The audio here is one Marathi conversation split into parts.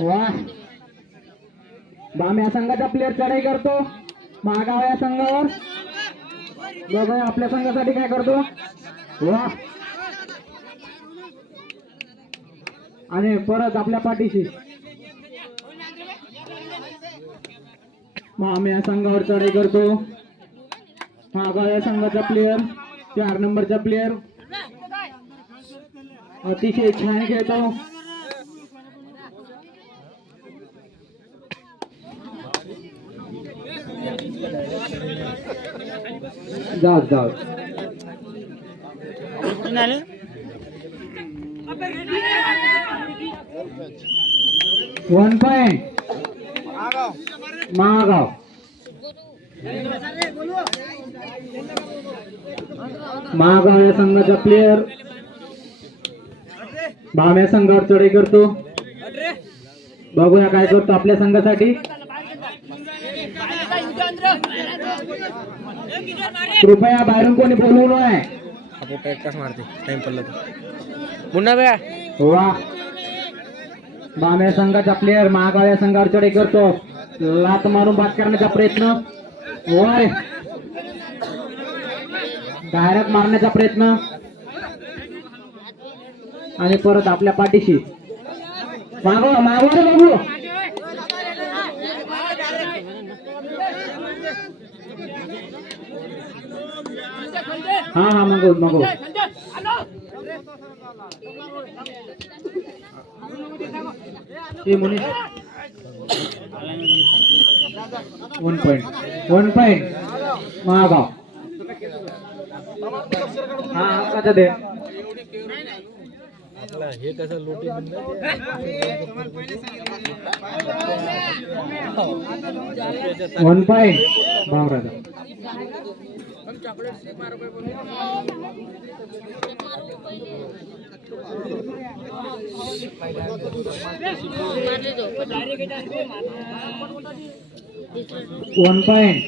वा. या संघाचा प्लेअर चढाई करतो. मागाव या संघावर. बघा आपल्या संघासाठी काय करतो. वा. आणि परत आपल्या पाठीशी. माम या संघावर चढाई करतो. मागाव या संघाचा प्लेअर चार नंबरचा प्लेअर अतिशय छान खेळतो. जाऊ जाऊ वन पॉइंट महागाव महागाव या संघाचा प्लेअर भाम्या संघावर चढाई करतो. बघूया काय करतो आपल्या संघासाठी. कृपया बाहेरून कोणी बोलवू नये. आपण मारते. टाइम पडला बया वा. बाम्या संघाचा प्लेअर महागाव या संघावर चढाई करतो. लात मारून बाद करण्याचा प्रयत्न. वय डायरेक्ट मारण्याचा प्रयत्न. आणि परत आपल्या पाठीशी. मागव मागव रे बाबू हा हा मागव मागव. One point one point Mahagaon हा हक्काचं दे. हे कसं लोटी वन पॉइंट भावराजा वन पॉइंट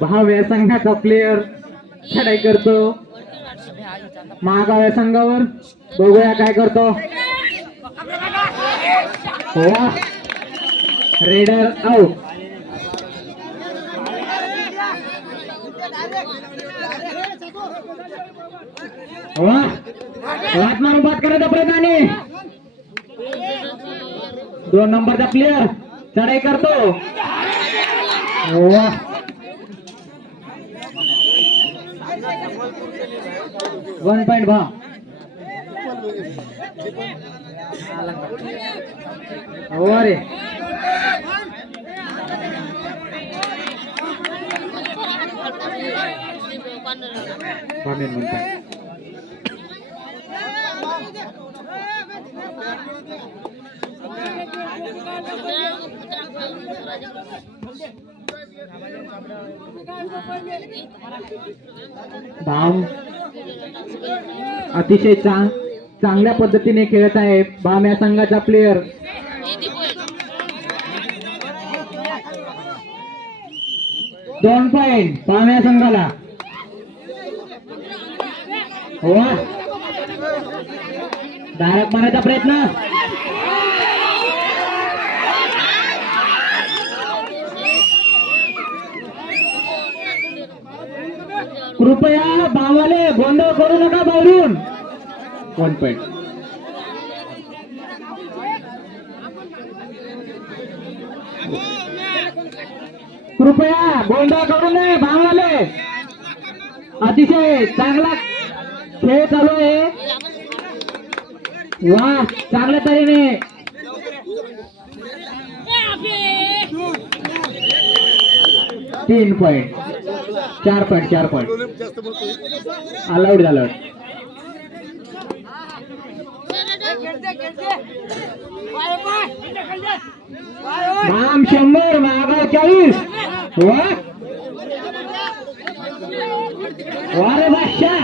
भाव या संघाचा प्लेअर चढाई करतो. महागाव या संघावर. बघूया काय करतो. वा रेडर आउट वा वाट मारून बात करायचा प्रयत्न आणि दोन नंबरचा प्लेअर चढाई करतो वा वन पॉइंट भा रे भामेन म्हणतात भाव अतिशय चांग चांगल्या पद्धतीने खेळत आहे बाम्या संघाचा प्लेयर दोन पॉइंट बाम्या संघाला. वा. धारक मारायचा प्रयत्न. कृपया बावाले गोंधळ करू नका बावरून. वन पॉइंट कृपया गोंधळ करू नये भावाले अतिशय चांगला खेळ चालू आहे. वा चांगल्या तऱ्हेने. तीन पॉइंट चार पॉइंट चार पॉइंट अलाउड झालं नाम शंभर मागाव चाळीस. वा. वा रे बादशाह.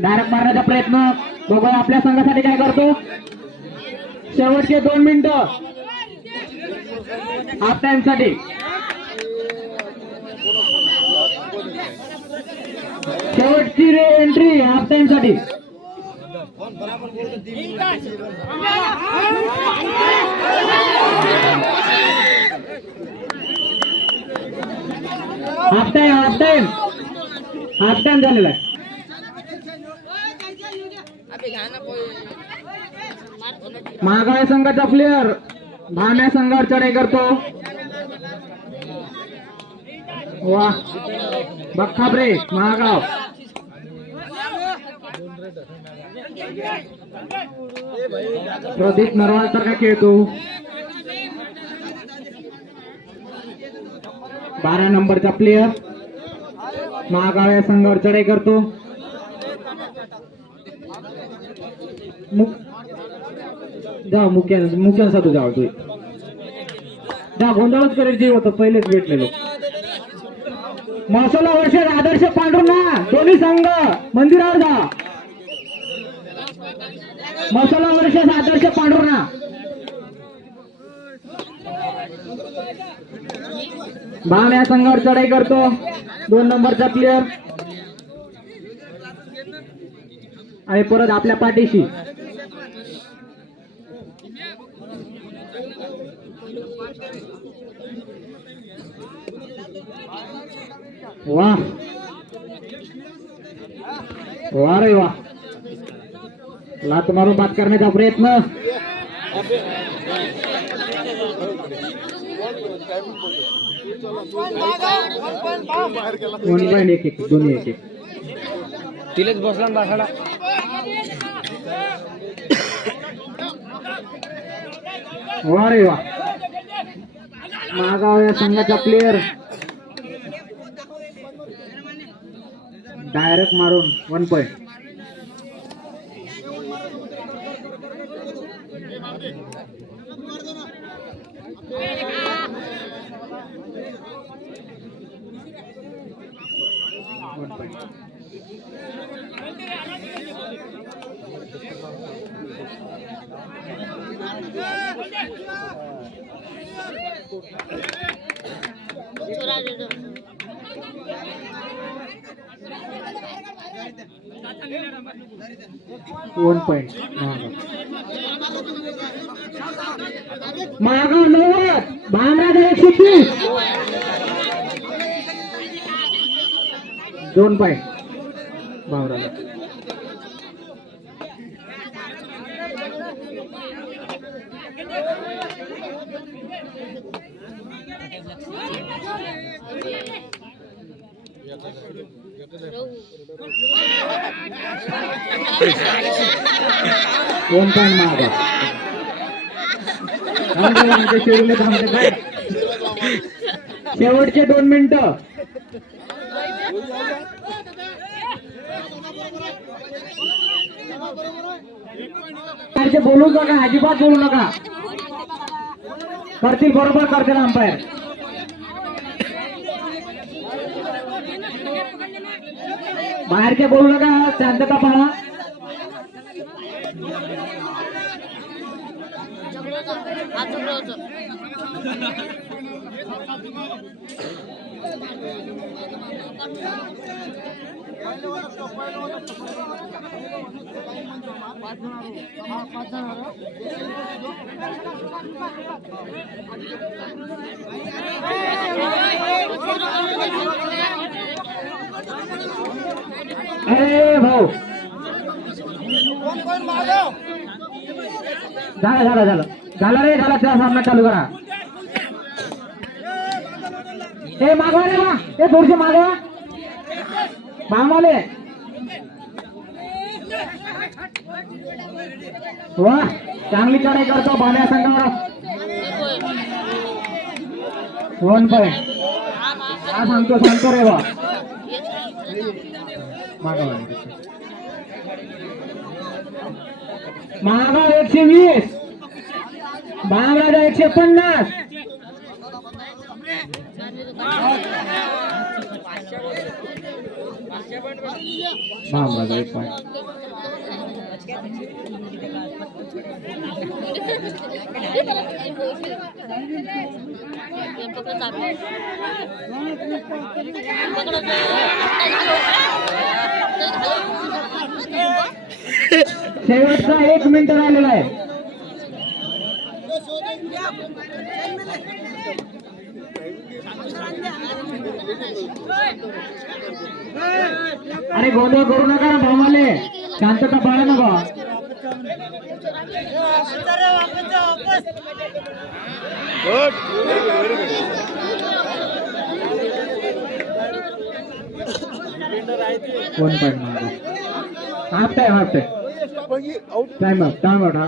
डायरेक्ट मारण्याचा प्रयत्न बघूया आपल्या संघासाठी काय करतो? शेवटचे दोन मिनिटं. हाफ टाइमसाठी. शेवटची रे entry half टाइमसाठी. Half time half time half time झालेला आहे. महागाव संघाचा प्लेअर भाण्या संघावर चढाई करतो. वा बख्खाबरे महागाव. प्रदीप नरवाळकर का खेळतो? बारा नंबरचा प्लेयर महागाव्या संघावर चढाई करतो. जा मुख्या मुख्य साधू जाऊ तू. जा गोंधळच करेल जे होतं पहिलेच भेटलेलो. महसोला वर्ष आदर्श पांडुरंगा दोन्ही संघ मंदिरावर जा. मसाला वर्ष आदर्श पांडुरंगा भाम या संघावर चढाई करतो. दोन नंबरचा प्लेअर आणि परत आपल्या पाठीशी. वा वा रे वा लात मारून बात करण्याचा प्रयत्न. एक एक दोन्ही एक एक. तिलेच बसला ना बासाडा वा रे वा. मागाव या संघाचा प्लेअर डायरेक्ट मारून one point one point Magaon नव्वद भामराज एकशे तीस दोन पाय. भावराला. दोन पाय मारा थांबते, काय शेवटचे दोन मिनिटं बाहेरचे बोलू नका अजिबात बोलू नका. करतील बरोबर करतील अंपायर बाहेरचे बोलू नका शांतता पाहा भाऊ झालं झालं झालं झालं रे झाला त्या सामना चालू करा ए मागवा रे वा ए थोडीशी मागवा मामाले. वा चांगली चढाई करतो बाल्या संघावर. वन पॉइंट हा सांगतो सांगतो रे वा महागाव एकशे वीस. महाराजा एकशे पन्नास. महाराजा एक पॉईंट शेवटचा एक मिनिट राहिलेला आहे. अरे गोंधळ करू नका ना भावाले शांतता पाळा ना भावा कोण पण half time half time time out time out हा.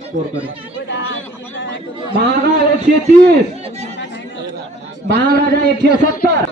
स्कोर करा. महागा एकशे तीस. महाराजा एकशे सत्तर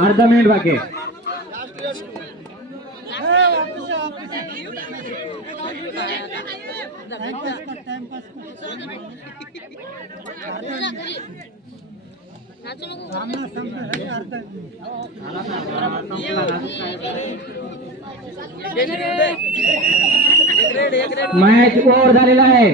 अर्धा मिनिट बाकी मॅच ओव्हर झालेला आहे.